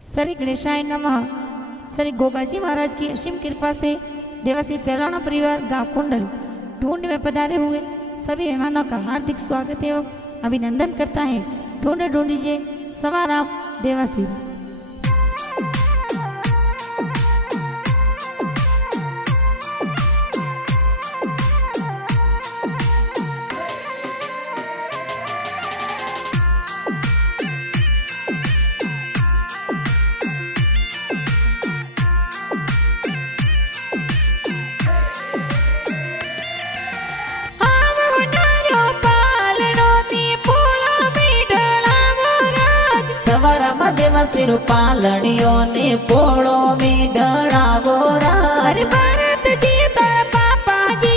श्री गणेशाय नमः। श्री गोगाजी महाराज की असीम कृपा से देवासी सैलाना परिवार गांव कुंडल ढूंढ में पधारे हुए सभी मेहमानों का हार्दिक स्वागत एवं अभिनंदन करता है। ढूंढ ढूंढिए सवाराम देवासी। देवासी पालड़ियों ने पोड़ो में ढड़ावो अरे भारत जी तारा पापा जी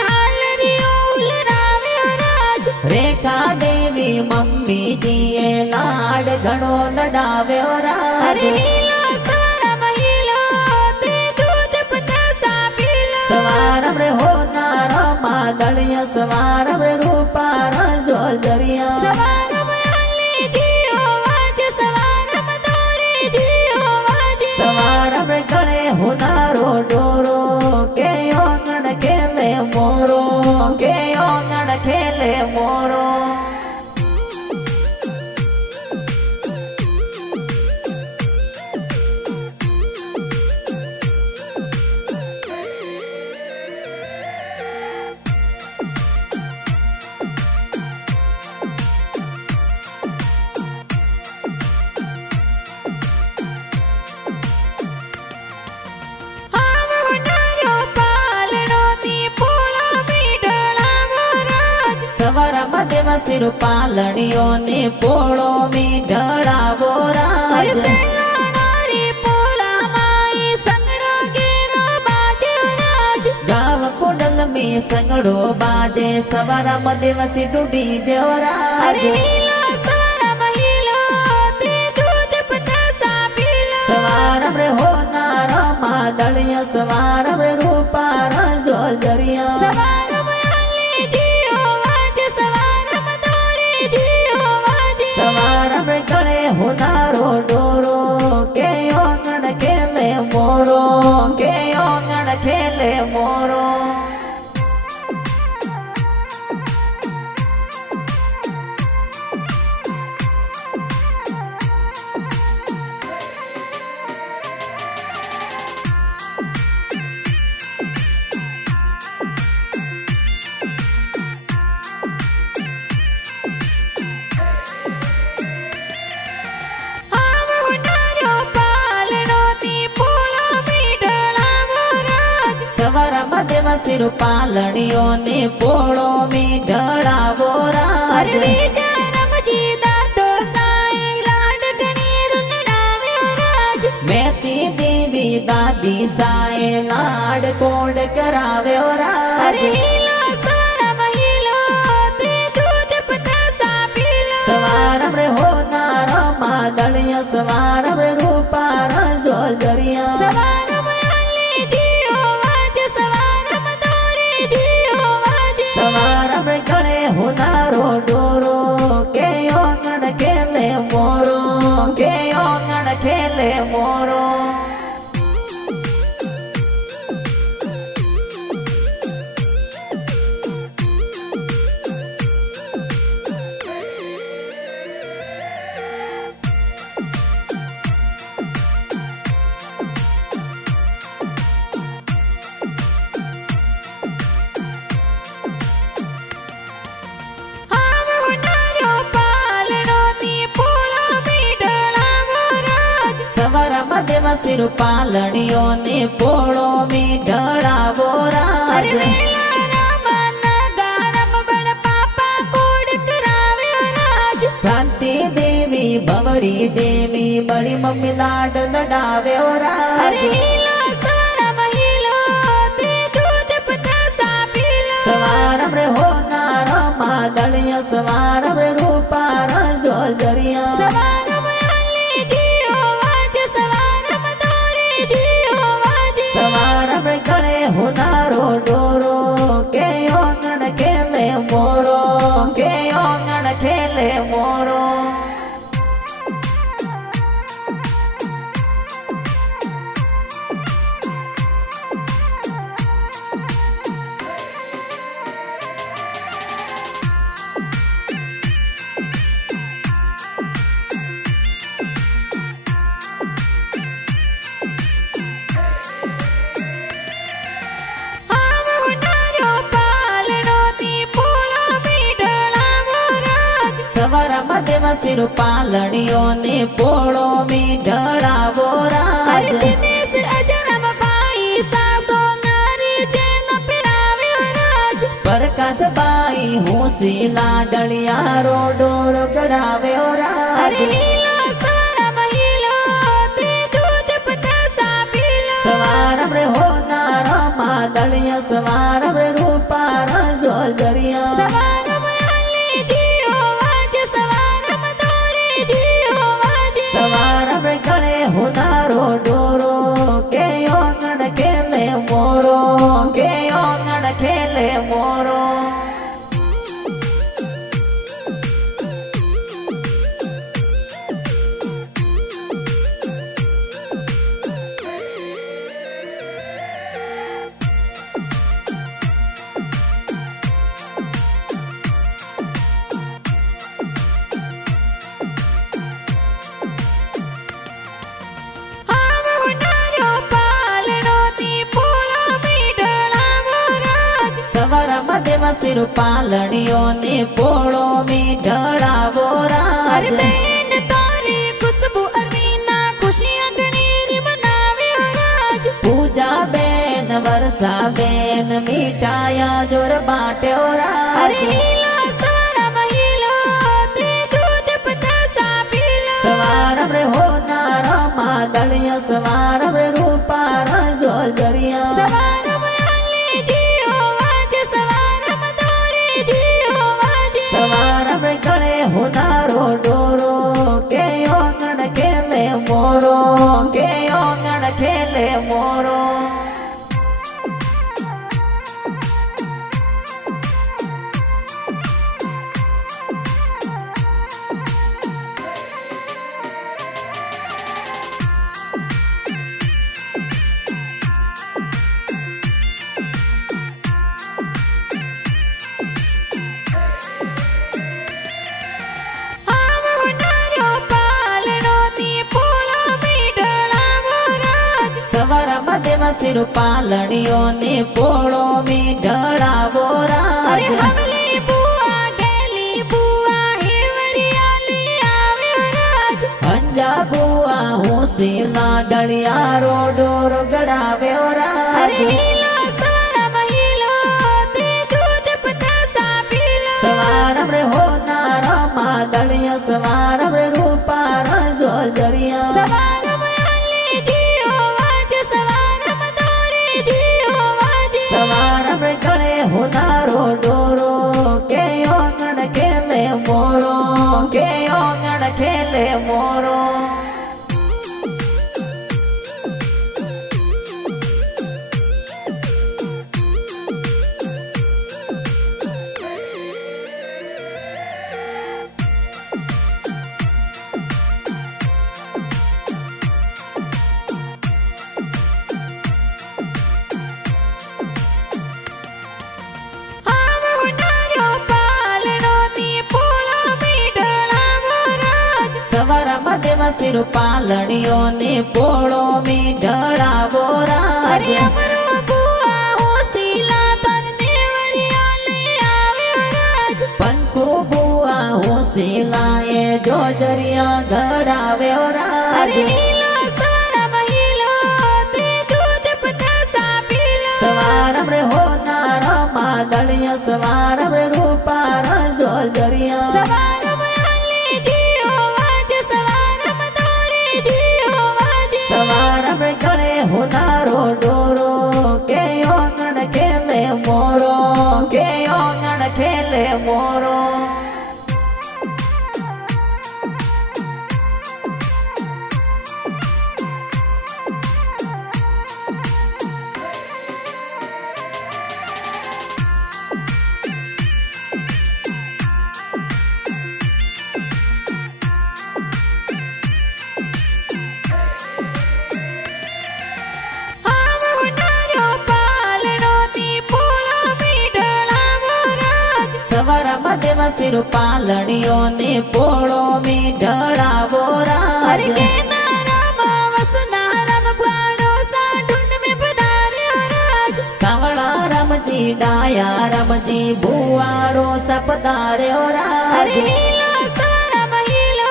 हाल रियो उलरावे राज। रेखा देवी मम्मी जी लाड घणो लडावे राज। अरे लीला सारा महिला ते दूध पतासा पीला सवार रे हो नारा मादलिया सवार रे रूपार जोजरिया सवार गले हुनारो डोरो के ओंगण खेले मोरो के ओंगण खेले मोरो। देवासी पालड़ियों ने पोड़ो में ढड़ावो राज। गाँव कुंडल में संगड़ो बाजे सवारा देवासी डूडी जो राज। सवार रे हो नारा मादलिया सवार रे रूपार जोजरिया गले हुनारो डोरो के ओंगण खेले मोरो के ओंगण खेले मोरो। देवासी पालड़ियों ने पोड़ो में ढड़ावो राज। मैती देवी दादी साए लाड कोड करावे राज। सवार रे हो नारा मादलिया सवार रे रूपार जोजरिया गले हुनारो डोरो के ओंगण खेले मोरो के ओंगण खेले मोरो। देवासी पालड़ियों ने पोड़ो में ढड़ावो राज। शांति देवी भवरी देवी बड़ी मम्मी लाड लडावे राज। सवार रे हो नारा मादलिया सवार रे रूपार जोजरिया गले हुनारो डोरो के ओंगण खेले मोरो के ओंगण खेले मोरो। સિર પાલણીઓ ને પોળો મી ઢળાવો રાજ દિનેશ અજરામ ભાઈ સાસો નારી જેન પીરાવ્યો રાજ પ્રકાશબાઈ હું શીલા દળિયારો ડોર ગડાવ્યો રાજ હીલો સારમ હીલો તે દૂધ પતાસા પીલો સવાર રે હોનાર માં દળિયા સવાર રે રૂપાર જો જરિયા સવારમ આલી જીઓ વાજ સવારમ દોડે જીઓ વાજ સવાર રે ગળે હોનારો ડોરો કે ઓંગણ ખેલે મોરો કે ઓંગણ ખેલે મોરો દેવ સિર પાલણીઓ ને પોળો મી ઢળાવો રાજ બેન તારી ખુશ્બુ અરવીના ખુશિયા ગણીર મનાવ્યો રાજ પૂજા બેન વર્ષા બેન મીઠાયા જોર બાટ્યો રાજ હીલો સારમ હીલો તે દૂધ પતાસા પીલો સવાર રે હોનાર માં દળિયા સવાર રે રૂપાર જો જરિયા સવારમ આલી જીઓ વાજ સવારમ દોડે જીઓ વાજ સવાર રે ગળે હોનારો ડોરો કે ઓંગણ ખેલે મોરો કે ઓંગણ ખેલે મોરો દેવ સિર પાલણીઓ ને પોળો મી ઢળાવો રાજ હવલી બુઆ ડેલી બુઆ હેવરિયાલી આવ્યો રાજ અંજા બુઆ હું શીલા દળિયારો ડોર ગડાવ્યો રાજ હીલો સારમ હીલો તે દૂધ પતાસા પીલો સવાર રે હોનાર માં દળિયા સવાર રે રૂપાર જો જરિયા સવારમ આલી જીઓ વાજ સવારમ દોડે જીઓ વાજ સવાર રે ગળે હોનારો ડોરો કે ઓંગણ ખેલે મોરો કે ઓંગણ ખેલે મોરો દેવ સિર પાલણીઓ ને પોળો મી ઢળાવો રાજ અમરો બુઆ હોશીલા તન દેવરિયાલી આવ્યો રાજ પંખુ બુઆ હું શીલા એ જો જરિયા ગડાવ્યો રાજ હીલો સારમ હીલો તે દૂધ પતાસા પીલો સવાર રે હોનાર માં દળિયા સવાર રે રૂપાર જો જરિયા સવારમ આલી જીઓ વાજ સવારમ દોડે જીઓ વાજ સવાર રે ગળે હોનારો ડોરો કે ઓંગણ ખેલે મોરો કે ઓંગણ ખેલે મોરો દેવ સિર પાલણીઓ ને પોળો મી ઢળાવો રાજ સાવળા રમજી ડાયા રમજી ભુવાડો સપધાર્યો રાજ હીલો સારમ હીલો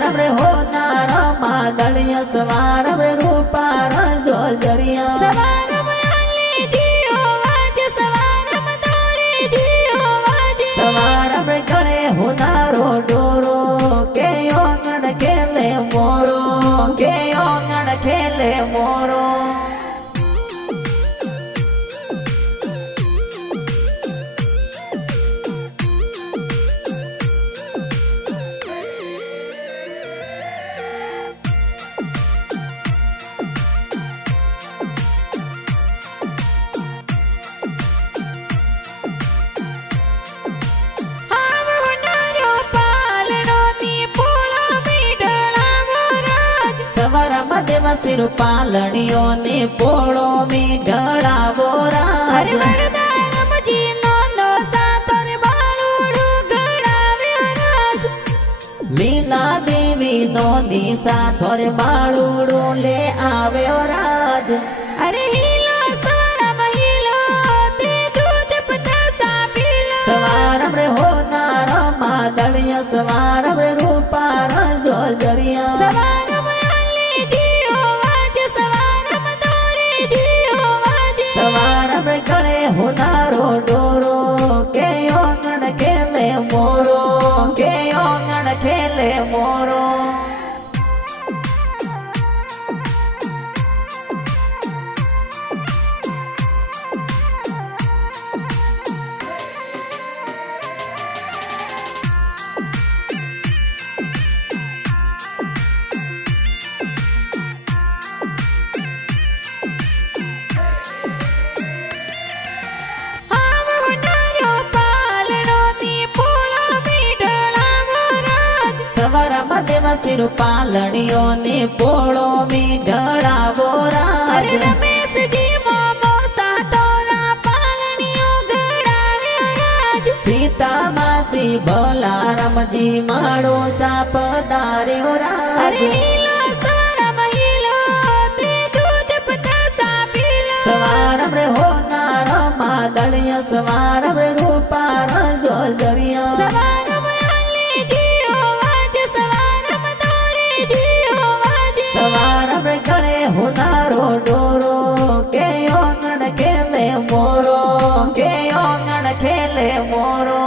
સવાર રે હોનાર માદળિયા સવાર રે રૂપાર જોજરિયા સવારમાં આલી જીઓ વાજે સવારમાં દોડી જીઓ વાજે સવાર રે ગળે હોનારો ડોરો કે ઓંગણ ખેલે મોરો કે ઓંગણ ખેલે મોરો આવનારો પાલણો ની પોળો મીઠળાવો રાજ સવારમાં દેવસિર પાલણીઓ ને પોળો મીઢળાવો અરે રાજ વરદાનમજી નોંધો સાતર બાળુડું ગળાવ્યો રાજ લીલા દેવી નો દિશા થોર બાળુડું લે આવ્યો રાજ અરે હીલો સવારમાં હીલો તે દૂધ પતાસા પીલો સવાર રે હોનાર માદળિયા સવાર રે રૂપાર જોજરિયા સવારમાં આલી જીઓ વાજે સવારમાં દોડી જીઓ વાજે સવાર રે ગળે હોનારો ડોરો કે ઓંગણ ખેલે મોરો કે ઓંગણ ખેલે મોરો આવનારો પાલણો ની પોળો મીઠળાવો રાજ સવારમાં દેવસિર પાલણીઓ ને પોળો મીઢળાવો અરે રાજ રમેશજી મોમો સાતોરા પાલણીઓ ગળાવ્યો રાજ સીતા માસી ભોલા રામજી માળો સાપ દાર્યો રાજ અરે હીલો સવારમાં હીલો તે દૂધ પતાસા પીલો સવાર રે હોનાર માદળિયા સવાર રે રૂપાર જોજરિયા સવારમાં આલી જીઓ વાજે સવારમાં દોડી જીઓ વાજે સવાર રે ગળે હોનારો ડોરો કે ઓંગણ ખેલે મોરો કે ઓંગણ ખેલે મોરો